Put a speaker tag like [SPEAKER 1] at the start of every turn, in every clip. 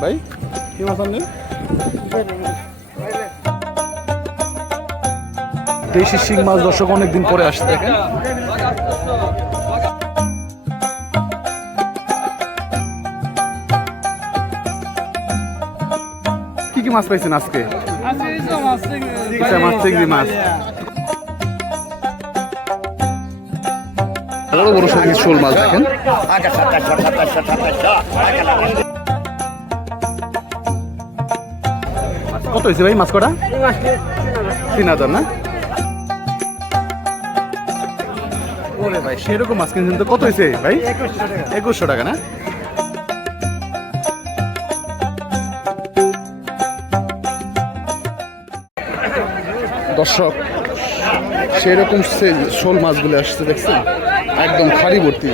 [SPEAKER 1] ভাই কি মাছ আনলেন দেশি শিং মাছ দর্শক অনেকদিন পরে আসছে দেখেন কি কি মাছ পাইছেন আজকে মাছ চিংড়ি মাছ বড় বড় সাইজের শোল মাছ দেখেন কত হয়েছে ভাই মাছ কটা? তিন হাজার না? ওরে ভাই সেরকম মাছ কিনছেন তো কত হয়েছে ভাই? একুশশো টাকা না? দর্শক সেরকম সে শোল মাছগুলো আসছে দেখছেন? একদম খাড়ি ভর্তি।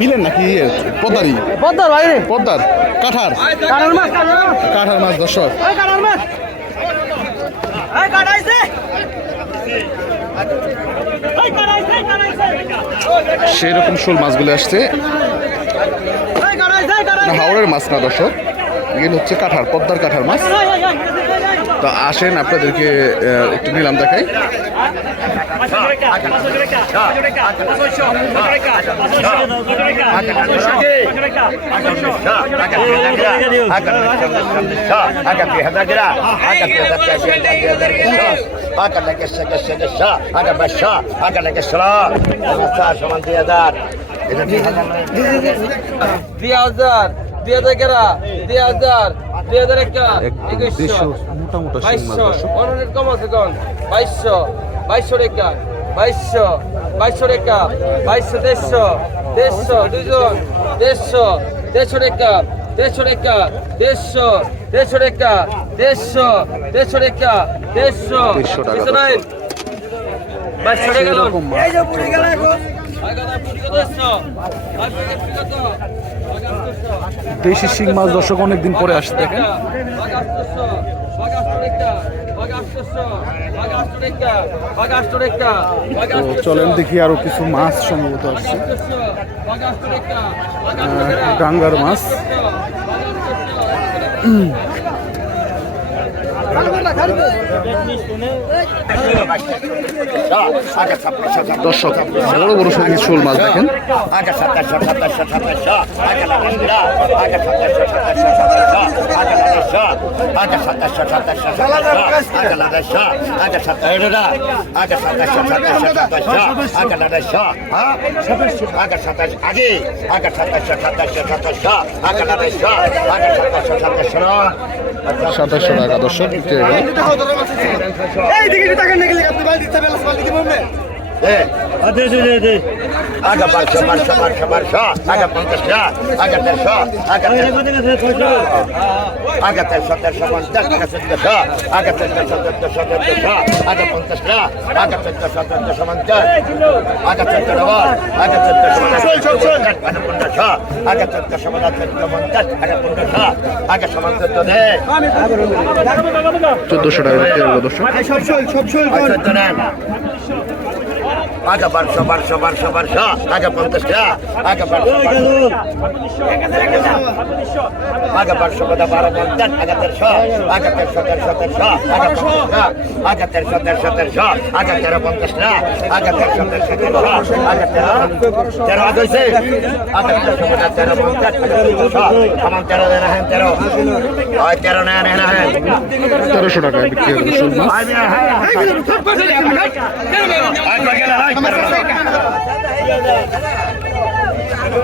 [SPEAKER 1] বিলেন নাকি পদ্মারি
[SPEAKER 2] পদ্মার
[SPEAKER 1] পদ্মার। কাঠার
[SPEAKER 2] কাঠার মাছ
[SPEAKER 1] কাঠার মাছ দর্শক
[SPEAKER 2] কাঠার মাছ
[SPEAKER 1] সেরকম শোল মাছগুলো আসছে হাওড়ের মাছ না দর্শক এগুলো হচ্ছে কাঠার পদ্মার কাঠার মাছ তো আসেন আপনাদেরকে একটু নিলাম দেখাই
[SPEAKER 3] দুই হাজার দুই হাজার
[SPEAKER 4] দুই হাজার
[SPEAKER 1] দেড়শো
[SPEAKER 4] একুশশো
[SPEAKER 1] মোটা মোটা শিং মাছ
[SPEAKER 4] কম আছে কম বাইশশো বাইশশো রেখা বাইশশো বাইশশো রেখা বাইশশো দেড়শো দেড়শো দুজন দেড়শো দেড়শো রেখা দেড়শো রেখা দেড়শো দেড়শো রেখা দেড়শো দেড়শো রেখা দেড়শো।
[SPEAKER 1] দেড়শো টাকা
[SPEAKER 4] দেড়শো নাই বাইশশো রেখা
[SPEAKER 1] সেরকম মাছ দেশি শিং মাছ দর্শক অনেকদিন পরে আসছে দেখেন। চলেন দেখি আরও কিছু মাছ সম্ভবত আসছে। ডাঙ্গার মাছ। দর্শক, বড় বড় সাইজের শোল মাছ দেখেন।
[SPEAKER 3] আগে আগে সাতাশশো সাতাশশো সাতাশশো আগে সাতাশশো সাতাশশো
[SPEAKER 1] টাকা, দর্শক। বিক্রি
[SPEAKER 3] আগে আগে আগে দেড়শো আগে আগে তেরোশো তেরোশো পঞ্চাশ আগে চোদ্দশো আগে চোদ্দশো চোদ্দশো চোদ্দশো আগে পঞ্চাশটা আগে চোদ্দশো চোদ্দশো পঞ্চাশ আগে চোদ্দ ডবল চোদ্দশো আগে পনেরোশো আগে চোদ্দশো চোদ্দ পঞ্চাশ আগে পনেরোশো আগে সমান চোদ্দ দেয়
[SPEAKER 1] চোদ্দশো টাকা দর্শক
[SPEAKER 3] চোদ্দ নেন আগে বারোশো বারোশো বারোশো বারোশো। আগে পঞ্চাশটা। আগে বারোশো আগে বারোশো কথা বারো পঞ্চাশ। আগে তেরোশো। আগে তেরোশো তেরোশো তেরোশো। আগে পঞ্চাশটা। আগে তেরোশো তেরোশো তেরোশো। আগে তেরো পঞ্চাশটা। আগে তেরোশো তেরোশো তেরোশো। আগে তেরো। তেরো আগে হয়েছে আগে তেরোশো কথা তেরো পঞ্চাশ। আমার তেরো দেন হ্যাঁ তেরো। হয় তেরো নেন হ্যাঁ হ্যাঁ
[SPEAKER 1] তেরোশো টাকায় বিক্রি হয়ে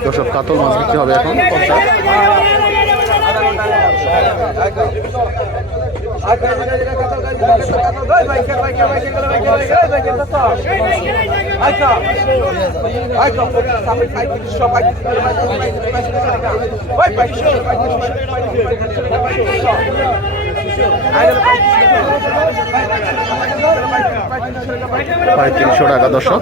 [SPEAKER 1] দর্শক কাতল মাছ বিক্রি হবে এখন পঞ্চাশ পঁয়ত্রিশশো টাকা দর্শক.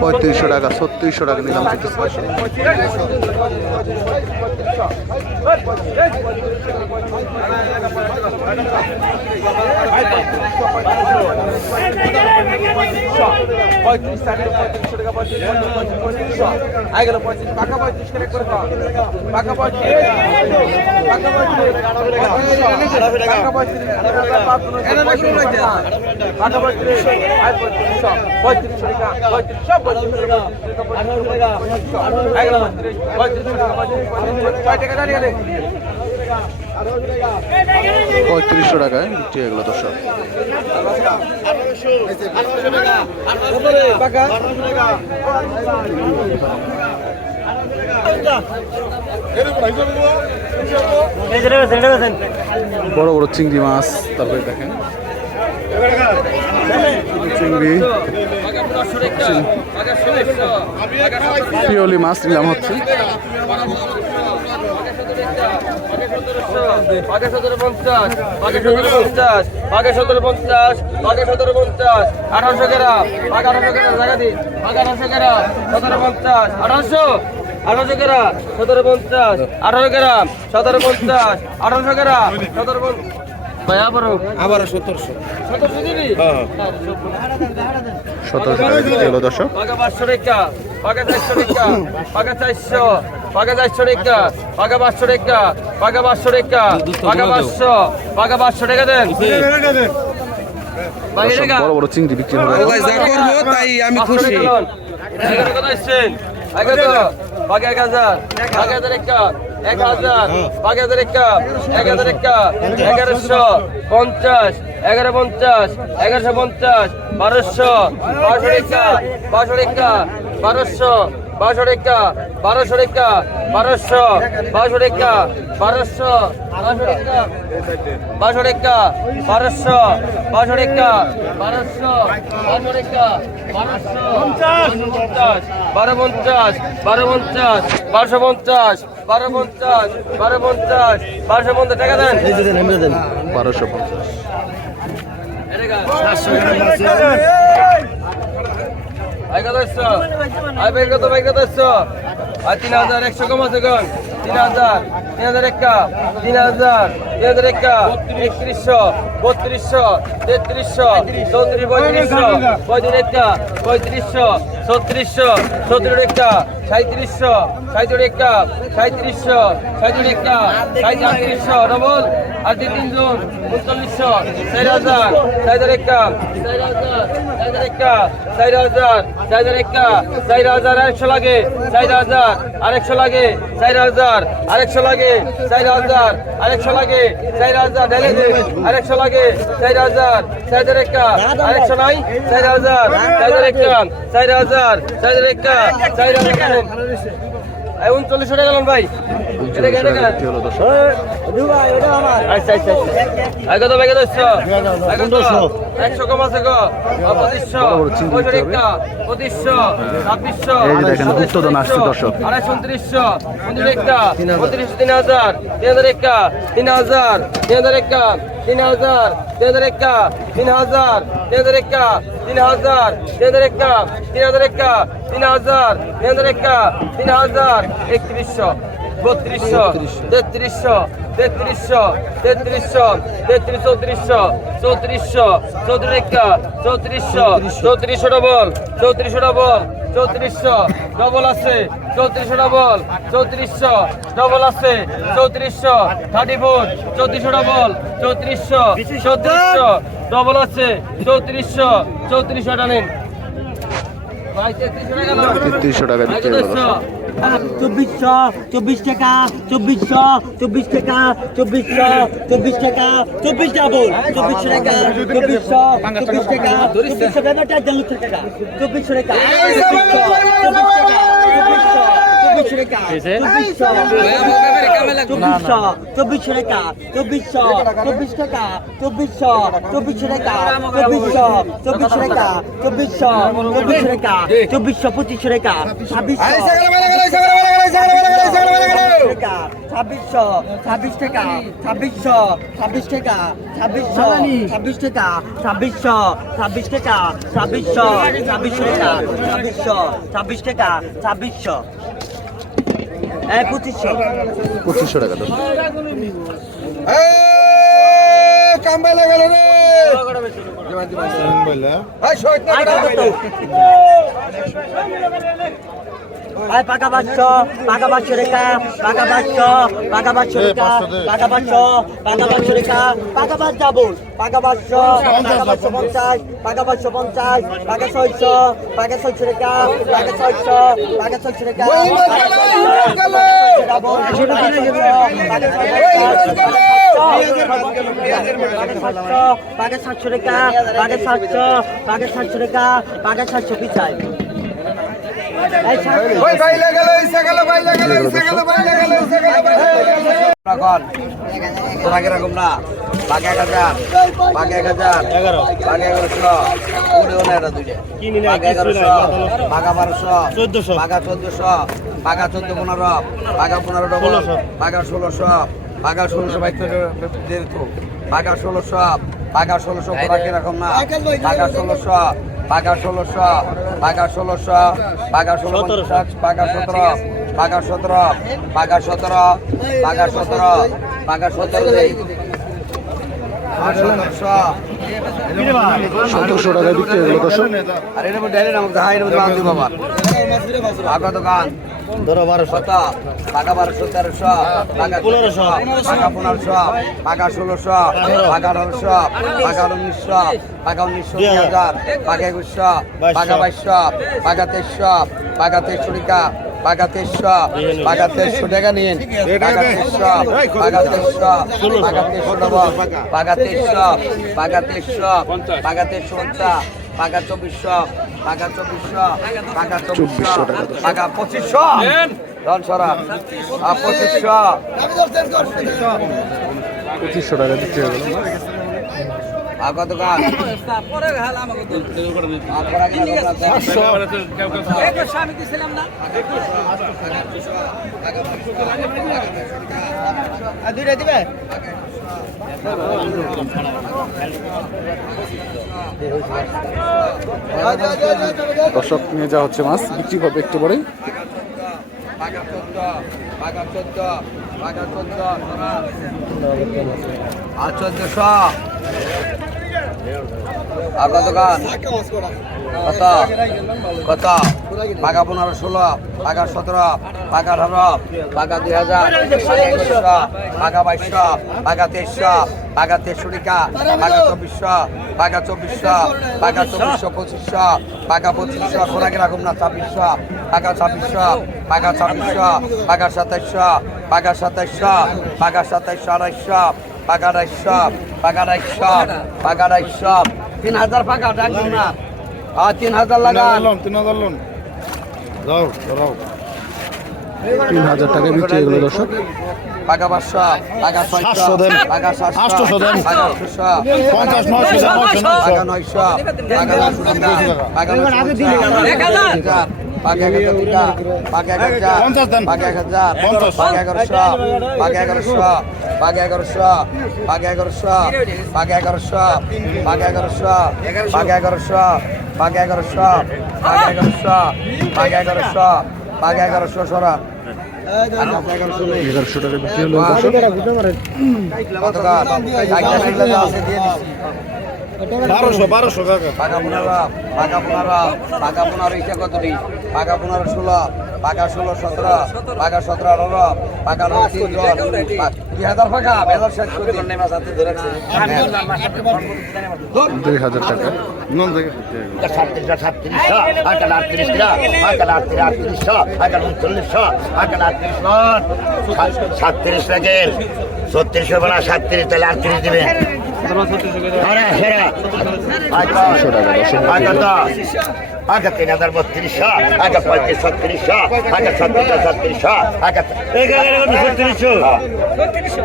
[SPEAKER 1] পঁয়ত্রিশশো টাকা ছত্রিশশো টাকা নিলাম। চলতেছে
[SPEAKER 4] পঁয়ত্রিশ টাকা পঁয়ত্রিশশো টাকা পঁয়ত্রিশ পঁয়ত্রিশ পঁয়ত্রিশ গেল পঁয়ত্রিশ পাকা পঁয়ত্রিশ করে করে দাও পাকা পঁয়ত্রিশ পাকা পঁয়ত্রিশ পাকা পঁয়ত্রিশ পাকা পঁয়ত্রিশ আই পঁয়ত্রিশ পঁয়ত্রিশ টাকা পঁয়ত্রিশ সব পঁয়ত্রিশ টাকা আই গেল পঁয়ত্রিশ পঁয়ত্রিশ টাকা পঁয়ত্রিশ পঁয়ত্রিশ ছয় টাকা দাঁড়িয়ে রে
[SPEAKER 1] পঁয়ত্রিশশো টাকায় বিক্রি হয়ে গেল দর্শক। বড় বড় চিংড়ি মাছ, তারপরে দেখেন। চিংড়ি মাছ নিলাম হচ্ছে।
[SPEAKER 4] পাকে সতেরো পঞ্চাশ পাকে সতেরো পঞ্চাশ পাকে সতেরো পঞ্চাশ পাকে সতেরো পঞ্চাশ আঠারোশো গ্রাম পাকে আঠারোশো গ্রাম জায়গা দিন পাকে আঠারোশো গ্রাম সতেরো পঞ্চাশ আঠারোশো আঠারোশো গ্রাম সতেরো পঞ্চাশ আঠারো গ্রাম সতেরো পঞ্চাশ আঠারোশো গ্রাম সতেরো পঞ্চাশ আবারও সতেরোশো দিবি
[SPEAKER 1] সতেরো টাকায় বিক্রি হলো দর্শক
[SPEAKER 4] পাকা পাঁচশো টাকা পাকা চারশো টাকা পাকা পাকা চারশো টাকা পাকা পাঁচশো টাকা পাকা পাঁচশো টাকা পাকা পাঁচশো পাকা পাঁচশো টাকা দেন। বাইরে
[SPEAKER 1] বড় বড় চিংড়ি বিক্রি
[SPEAKER 5] করব তাই আমি খুশি।
[SPEAKER 4] পাকা এক হাজার পাকা হাজার একটা এক হাজার একটা এক হাজার একটা এগারোশো পঞ্চাশ এগারো পঞ্চাশ এগারোশো পঞ্চাশ বারোশো বারোশো টাকা বারোশো টাকা বারোশো বারোশো টাকা বারোশো টাকা বারোশো বারোশো টাকা বারোশো বারোশো টাকা বারোশো টাকা বারোশো টাকা বারোশো বারোশো টাকা বারোশো পঞ্চাশ। বারো পঞ্চাশ বারো পঞ্চাশ বারোশো পঞ্চাশ বারো পঞ্চাশ বারো পঞ্চাশ বারোশো পঞ্চাশ টাকা দেন।
[SPEAKER 1] বারোশো পঞ্চাশ।
[SPEAKER 4] কত বের কত আর তিন হাজার একশো কম আছে কোন তিন হাজার তিন হাজার একটা, তিন হাজার তিন হাজার একটা, একত্রিশশো, বত্রিশশো, তেত্রিশশো, চৌত্রিশ, পঁয়ত্রিশশো, পঁয়ত্রিশ একটা, পঁয়ত্রিশশো, ছত্রিশশো ছত্রিশ একটা সাঁত্রিশশো সাঁত্রিশ একটা সাঁত্রিশশো সাঁত্রিশ একটা সাঁত্রিশশো ডবল আর তিন তিনজন উনচল্লিশশো চার হাজার চার একটা চার একটা চার হাজার চার একটা চার হাজার আরেকশো লাগে চার হাজার আরেকশো লাগে চার হাজার আরেকশো লাগে চার হাজার আরেকশো লাগে চার হাজার আরেকশো লাগে চার হাজার চার একটা আরেকশো নাই চার হাজার চার একটা চার হাজার চার একটা চার হাজার উনচল্লিশশো টাকা গেলেন ভাই। আচ্ছা আচ্ছা আচ্ছা। একশো কম আছে পঁচিশশো। পঁচিশশো ছাব্বিশশো।
[SPEAKER 1] এই যে দেখেন, গুপ্তধন আসছে দর্শক।
[SPEAKER 4] আড়াইশো উনত্রিশশো। উনত্রিশ একটা উনত্রিশ তিন হাজার। তিন হাজার একটা তিন হাজার। তিন হাজার একটা তিন হাজার তিন হাজার একটা, তিন হাজার তিন হাজার একটা, তিন হাজার তিন হাজার একটা, তিন হাজার একটা, তিন হাজার তিন হাজার তিন হাজার, একত্রিশশো। বত্রিশশো তেত্রিশশো তেত্রিশশো তেত্রিশশো তেত্রিশ চৌত্রিশশো চৌত্রিশশো চৌত্রিশ চৌত্রিশশো চৌত্রিশশো। ডবল চৌত্রিশশো ডবল চৌত্রিশশো ডবল আছে চৌত্রিশশো ডবল চৌত্রিশশো ডবল আছে চৌত্রিশশো থার্টি ফোর চৌত্রিশশো ডবল চৌত্রিশশো চৌত্রিশশো ডবল আছে চৌত্রিশশো চৌত্রিশশো টানেন তেত্রিশশো টাকা
[SPEAKER 1] বিক্রি
[SPEAKER 6] চব্বিশশো, চব্বিশ টাকা, চব্বিশশো, চব্বিশ টাকা, চব্বিশশো, চব্বিশ টাকা, চব্বিশ ডাবল চব্বিশশো টাকা, চব্বিশশো, চব্বিশ টাকা, চব্বিশশো টাকা চব্বিশশো টাকা, চব্বিশশো, চব্বিশ টাকা চব্বিশশো টাকা চব্বিশশো চব্বিশ টাকা চব্বিশশো চব্বিশশো টাকা চব্বিশশো চব্বিশশো টাকা চব্বিশশো চব্বিশশো টাকা চব্বিশশো পঁচিশশো টাকা ছাব্বিশশো টাকা ছাব্বিশশো ছাব্বিশ টাকা ছাব্বিশশো ছাব্বিশ টাকা ছাব্বিশশো ছাব্বিশ টাকা ছাব্বিশশো ছাব্বিশ টাকা ছাব্বিশশো ছাব্বিশশো টাকা ছাব্বিশশো ছাব্বিশ টাকা ছাব্বিশশো। পঁচিশশো।
[SPEAKER 1] পঁচিশশো টাকা দর্শক
[SPEAKER 6] আয় পাকা পাঁচশো পাকা পাঁচশো রেখা পাকা পাঁচশো পাকা পাঁচশো রেখা পাকা পাঁচশো পাকা পাঁচশো রেখা পাকা পাঁচ যাব পাকা পাঁচশো পাকা পাঁচশো পঞ্চাশ পাকা পাঁচশো পঞ্চাশ পাকা ছয়শো পাকা ছয়শো রেখা পাকা ছয়শো পাকা ছয়শো রেখা পাকে সাতশো রেখা পাকে সাতশো পাকে সাতশো রেখা পাকে সাতশো পিছায়
[SPEAKER 7] তোরা কীরকম না বাঘ এক হাজার বাঘ এক হাজার এগারো বাঘ এগারোশো উড়ে হলো এটা দুইটা বাঘ এগারোশো বাঘা বারোশো চোদ্দশো বাঘা চোদ্দশো বাঘা চোদ্দ পনেরো বাঘা পনেরো ডবল বাঘা ষোলোশো বাঘা ষোলোশো বাইক বাঘা ষোলোশো বাঘা ষোলোশো বাঘা ষোলো পঞ্চাশ বাঘা সতেরো বাঘা সতেরো বাঘা সতেরো বাঘা সতেরো বাঘা সতেরো সতেরোশো
[SPEAKER 1] টাকা বিক্রি হয়ে গেল দর্শক।
[SPEAKER 7] আর মধ্যে ডাইরেক্ট আমাকে হাই এর মধ্যে বাঁধি বাবা। আগা দোকান ধরো বারোশো। টাকা বারোশো তেরোশো টাকা পনেরোশো টাকা পনেরোশো টাকা ষোলোশো টাকা আঠারোশো টাকা উনিশশো টাকা উনিশশো দুই হাজার টাকা একুশশো টাকা বাইশশো। টাকা তেইশশো টাকা তেইশশো টাকা পাকা তেরশো পাকা তেরশো টাকা নিন পাকা তেরশো পাকা তেরশো পাকা তেরশো নব পাকা তেরশো পাকা তেরশো পাকা তেরশো পঞ্চাশ পাকা চব্বিশশো পাকা চব্বিশশো পাকা পঁচিশশো
[SPEAKER 1] টাকা
[SPEAKER 7] দিতে
[SPEAKER 5] দুইটা দিবে
[SPEAKER 1] দর্শক নিয়ে যাওয়া হচ্ছে মাছ বিক্রি করবে একটু পরেই।
[SPEAKER 7] আর চোদ্দশো আপনার দোকান? কত? কত? পাকা পনেরো, ষোলো, পাকা সতেরো, পাকা আঠারো, পাকা দুই হাজার, পাকা একুশশো, পাকা বাইশশো, পাকা তেইশশো পাকা তেইশশো টিকা পাকা চব্বিশশো পাকা চব্বিশশো পাকা চব্বিশশো, পঁচিশশো, পাকা পঁচিশশো খোরাকে রাখুন না, ছাব্বিশশো, পাকা ছাব্বিশশো পাকা ছাব্বিশশো, পাকা সাতাইশশো পাকা সাতাইশশো পাকা সাতাইশশো, আড়াইশশো, পাকা আড়াইশশো পাকা আড়াইশশো পাকা আড়াইশশো তিন হাজার পাকা ডাকবেন না আর তিন হাজার লাগান
[SPEAKER 1] তিন হাজার লোন যাও যাও তিন হাজার টাকা বিক্রি হয়ে গেল দর্শক
[SPEAKER 7] পাকা পাঁচশো পাকা ছয়শো। পাকা সাতশো। পাকা আটশো
[SPEAKER 1] পঞ্চাশ, নয়শো।
[SPEAKER 7] পাকা নয়শো পাকা নয়শো টাকা পাকা নয়শো টাকা পাকা এক হাজার টাকা পাকা এক হাজার। পাকা এক হাজার
[SPEAKER 1] পঞ্চাশ।
[SPEAKER 7] পাকা এগারোশো পাকা এগারোশো পাকা এগারোশো পাকা এগারোশো পাকা এগারোশো পাকা এগারোশো পাকা এগারোশো পাকা এগারোশো পাকা এগারোশো পাকা এগারোশো পাকা এগারোশো সরা। এগারোশো।
[SPEAKER 1] টাকা বিক্রি হলো বারোশো বারোশো কাকা।
[SPEAKER 7] পাকা পনেরো পাকা পনেরো পাকা পনেরো ইচ্ছা কত দিই পাকা পনেরো ষোলো পাকা ষোলো সতেরো পাকা সতেরো আঠারো পাকা নয় তিনজন দুই হাজার পাকা বেলার শেষ করে
[SPEAKER 1] দুই হাজার টাকা।
[SPEAKER 7] সাতত্রিশশো সাতত্রিশশো আকাল আটত্রিশটা আকাল আটত্রিশ আটত্রিশশো আকাল উনচল্লিশশো আকাল আটত্রিশশো সাতত্রিশ প্যাকেট ছত্রিশশো বেলা সাতত্রিশ তাহলে আটত্রিশ দেবেন। ছশো
[SPEAKER 1] টাকা
[SPEAKER 3] আগে তিন হাজার বত্রিশশো আগে পঁয়ত্রিশ ছত্রিশশো আগে ছত্রিশ ছত্রিশশো আগে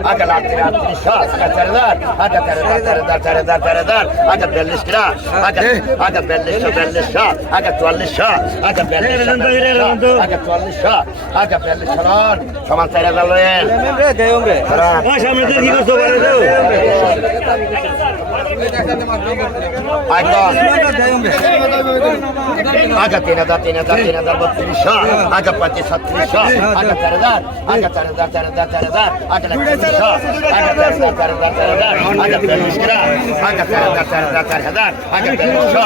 [SPEAKER 3] আগে লাখ তিন আটত্রিশশো আগে চার হাজার আগে চার হাজার চার হাজার চার হাজার চার হাজার আগে বিয়াল্লিশ কিনা আগে আগে বিয়াল্লিশশো বিয়াল্লিশশো আগে চুয়াল্লিশশো আগে বিয়াল্লিশশো আগে চুয়াল্লিশশো আগে বিয়াল্লিশশো রন সমান চার হাজার লয়েন একদম আগে তিন হাজার তিন হাজার তিন হাজার বত্রিশশো আগে পঁচিশ ছত্রিশশো আগে চার হাজার আগে চার হাজার চার হাজার চার হাজার আগে একত্রিশশো আগে চার হাজার চার হাজার চার হাজার আগে বিয়াল্লিশ কিনা আগে চার হাজার চার হাজার চার হাজার আগে বিয়াল্লিশশো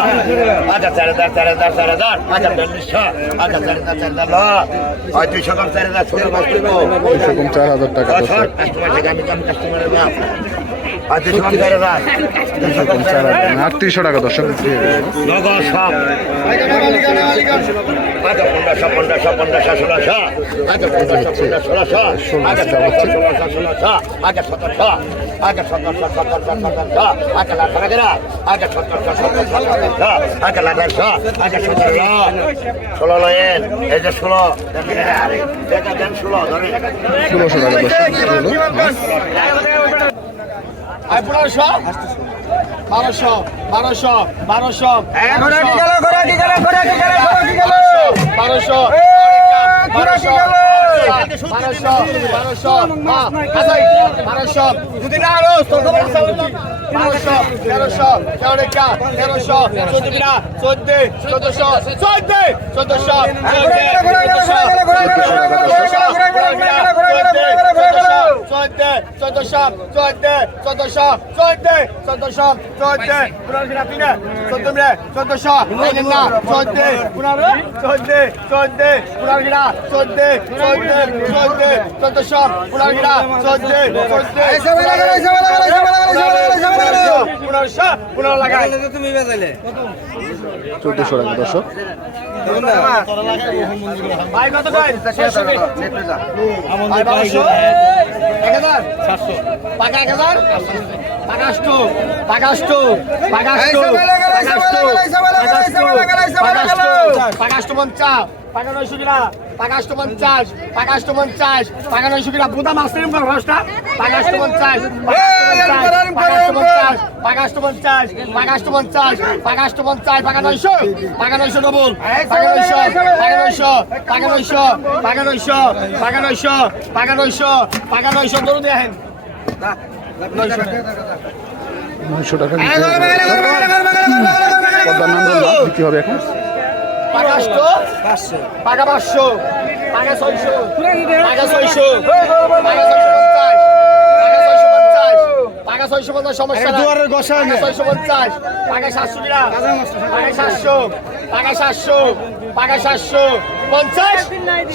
[SPEAKER 3] আগে চার হাজার চার হাজার চার হাজার আগে বিয়াল্লিশশো আগে চার হাজার চার হাজার ওই দুইশো কম চার হাজার কিনবো
[SPEAKER 1] কম টাকা
[SPEAKER 3] আমি কম
[SPEAKER 1] আটত্রিশশো টাকা দর্শক।
[SPEAKER 3] ষোলো লয়েন এই যে ষোলো।
[SPEAKER 1] ষোলোশো টাকা দর্শক।
[SPEAKER 5] পনেরোশো বারোশো বারোশো বারোশো বারোশো বারোশো বারোশো বারোশো দুদিন আরও বারোশো তেরোশো তেরোটা তেরোশো চোদ্দটা চোদ্দ চোদ্দশো চোদ্দ চোদ্দশো চোদ্দশো চৈতে চৈত সাপ চৈতে চৈত সাপ চৈতে চৈত সাপ চৈতে পুনরাতিনে চৈতমে চৈত সাপ না চৈতে পুনর চৈতে চৈতে পুনরাগিরা চৈতে চৈতে চৈতে চৈত সাপ পুনরাগিরা চৈতে চৈতে
[SPEAKER 1] চোদ্দশো টাকা দর্শক।
[SPEAKER 5] ভাই পাকা নয়শো কিনা পাকা আষ্ট পঞ্চাশ পাকা আষ্ট পঞ্চাশ পাকা নয়শো কিনা বুদা মাছ নেই খরচটা পাকা আষ্ট পঞ্চাশ পাকা আষ্ট পঞ্চাশ পাকা আষ্ট পঞ্চাশ পাকা আষ্ট পঞ্চাশ পাকা নয়শো পাকা নয়শো ডবল পাকা নয়শো পাকা নয়শো পাকা নয়শো পাকা নয়শো পাকা নয়শো পাকা নয়শো পাকা নয়শো ধরু দেখেন
[SPEAKER 1] নয়শো টাকা পদ্মানন্দ লাভ বিক্রি হবে এখন
[SPEAKER 5] পাঁচশো পাকা পাঁচশো পাকা ছয়শো পাকা ছয়শো পাকা ছয়শো টাকা ছয়শো পঞ্চাশ সমস্যা দুয়ারের গোসা ছয়শো পঞ্চাশ টাকা সাতশো টাকা সাতশো টাকা সাতশো টাকা সাতশো পঞ্চাশ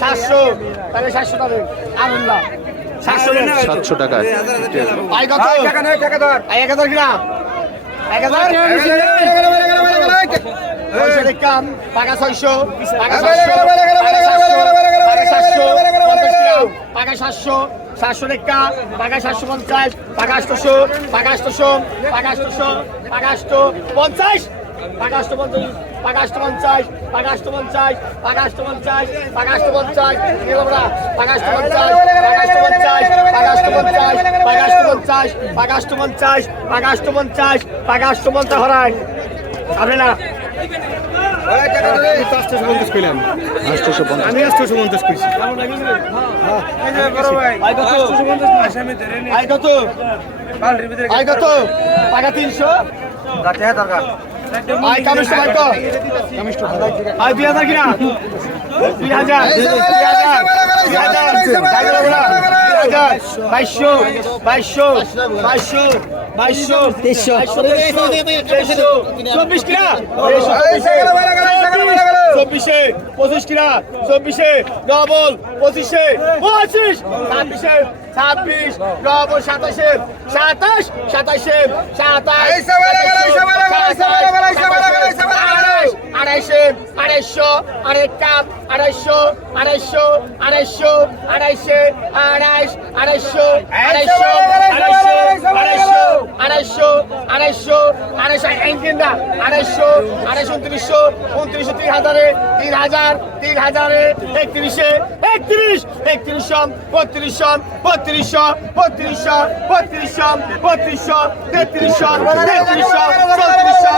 [SPEAKER 5] সাতশো তাহলে সাতশো টাকা আনন্দ সাতশো
[SPEAKER 1] টাকা
[SPEAKER 5] এক হাজার গ্রাম এক হাজার ছয়শো দেখাম পাকা ছয়শো পাকা সাতশো পাকা সাতশো পঞ্চাশ সাতশো রেখা পাকা সাতশো পঞ্চাশ পাকা আষ্টশো পাকা আষ্টশো পাকা আষ্টশো পাকা আষ্ট পঞ্চাশ পাকা আষ্ট পঞ্চাশ পাকা আষ্ট পঞ্চাশ পাকা আষ্ট পঞ্চাশ পাকা আষ্ট পঞ্চাশ পাকা আষ্ট পঞ্চাশ পাকা আষ্ট পঞ্চাশ পাকা আষ্ট পঞ্চাশ পাকা আষ্ট পঞ্চাশ পাকা আষ্ট পঞ্চাশ পাকা আষ্ট পঞ্চাশ পাকা আষ্ট পঞ্চাশ পাকা আষ্ট পঞ্চাশ হরাই না
[SPEAKER 1] আটশোশো পঞ্চাশ
[SPEAKER 5] আমি আষ্টশো পঞ্চাশ কইছি আই কত আই কত পাকা তিনশো। আই কামিষ্ট ভাই তো আই দুই হাজার কিনা? দুই হাজার। দুই হাজার দুই হাজার দুই হাজার। বাইশশো। বাইশশো। বাইশশো। বাইশশো তেইশশো। তেইশশো। চব্বিশ কিনা চব্বিশে পঁচিশ কিনা চব্বিশে ডবল পঁচিশে পঁচিশ। ছাব্বিশে ছাব্বিশ। ডবল সাতাশে সাতাশ। সাতাশে সাতাশ। আড়াইশে আড়াইশো আড়াই কাপ আড়াইশো আড়াইশো আড়াইশো, আড়াইশে, আড়াইশ, আড়াইশো আড়াইশো আড়াইশো আড়াইশো আড়াইশো আড়াইশো আড়াইশো একদিনটা আড়াইশো আড়াইশো উনত্রিশশো উনত্রিশশো তিন হাজারে, তিন হাজার, তিন হাজারে, একত্রিশে, একত্রিশ একত্রিশশো বত্রিশশো বত্রিশশো বত্রিশশো বত্রিশশো বত্রিশশো তেত্রিশশো তেত্রিশশো চৌত্রিশশো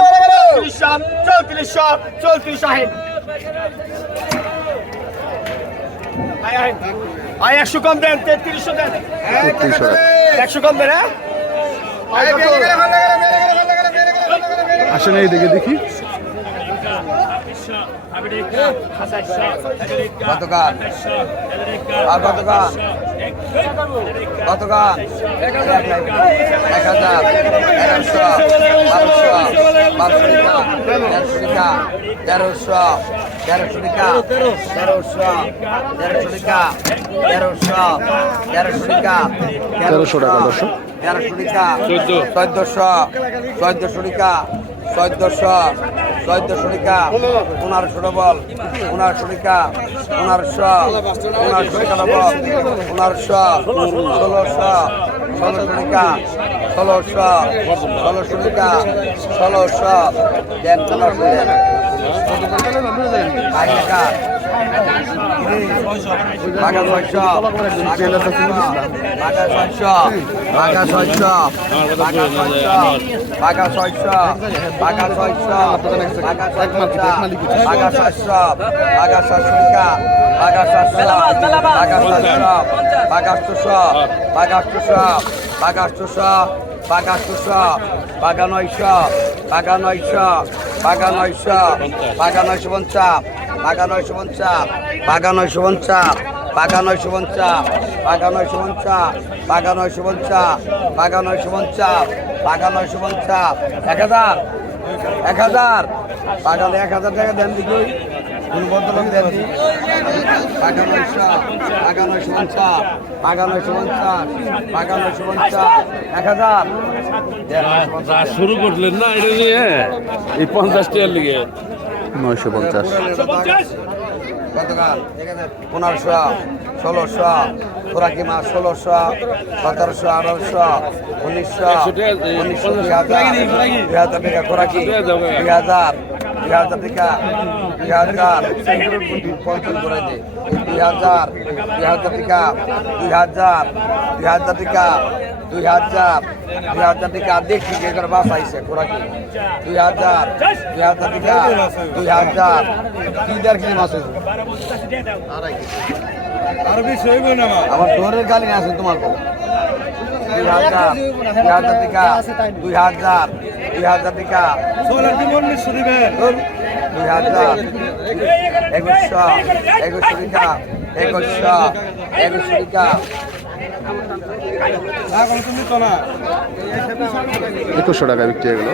[SPEAKER 5] চৌত্রিশশো চৌত্রিশশো চৌত্রিশশো চৌত্রিশশো আয় একশো কম দেন তেত্রিশশো দেন। একশো কম দেন
[SPEAKER 1] আসেন এই দিকে দেখি।
[SPEAKER 7] তেরোশো তেরোশো টাকা তেরোশো তেরোশো টাকা তেরোশো তেরোশো টাকা
[SPEAKER 1] তেরোশো টাকা দর্শক
[SPEAKER 7] তেরোশো টাকা চোদ্দশো চোদ্দশো টাকা চোদ্দশো চোদ্দশো টাকা পনেরোশো ডবল পনেরোশো টাকা পনেরোশো পনেরোশো টাকা ডবল পনেরোশো ষোলোশো ষোলোশো টাকা ষোলোশো ষোলোশো টাকা ষোলোশো দেন পনেরোশো দেন বাগান নয়শ বাগান নয়শ বাঘা নয়শো বাঘা নয়শো পঞ্চাশ বাঘা নয়শো পঞ্চাশ বাঘা নয়শো পঞ্চাশ বাঘা নয়শো পঞ্চাশ বাঘা নয়শো পঞ্চাশ বাঘা নয়শো পঞ্চাশ বাঘা নয়শো পঞ্চাশ বাঘা নয়শো পঞ্চাশ, এক হাজার এক হাজার, বাগানে এক হাজার টাকা দেন দিকে অনুবর্ধলক দেননি এগারোশো এগারোশো পঞ্চাশ এগারোশো পঞ্চাশ এগারোশো পঞ্চাশ এক হাজার।
[SPEAKER 8] শুরু করলেন না এটা নিয়ে? এই পঞ্চাশ টাকার লিগে।
[SPEAKER 1] নয়শো পঞ্চাশ।
[SPEAKER 7] গতকাল পনেরোশো ষোলোশো খোরাকি মাছ ষোলোশো সতেরোশো আঠারোশো উনিশশো উনিশশো দুই হাজার দুই হাজার টাকা খোরাকি দুই হাজার হাজার টাকা দুই হাজার পঞ্চাশ করে দে দুই হাজার দুই হাজার টাকা দুই হাজার দুই হাজার টাকা দুই হাজার দুই হাজার টাকা দেখি কে করে বাসাইছে খোরাকি দুই হাজার দুই হাজার টাকা দুই হাজার কি মাছ হয়েছে আমার ডোরের গালি না আছে তোমার? দুই হাজার দুই হাজার টাকা দুই হাজার দুই হাজার টাকা। দুই হাজার একুশশো একুশশো টাকা একুশশো একুশশো টাকা
[SPEAKER 1] একুশশো টাকা বিক্রি হয়ে গেল।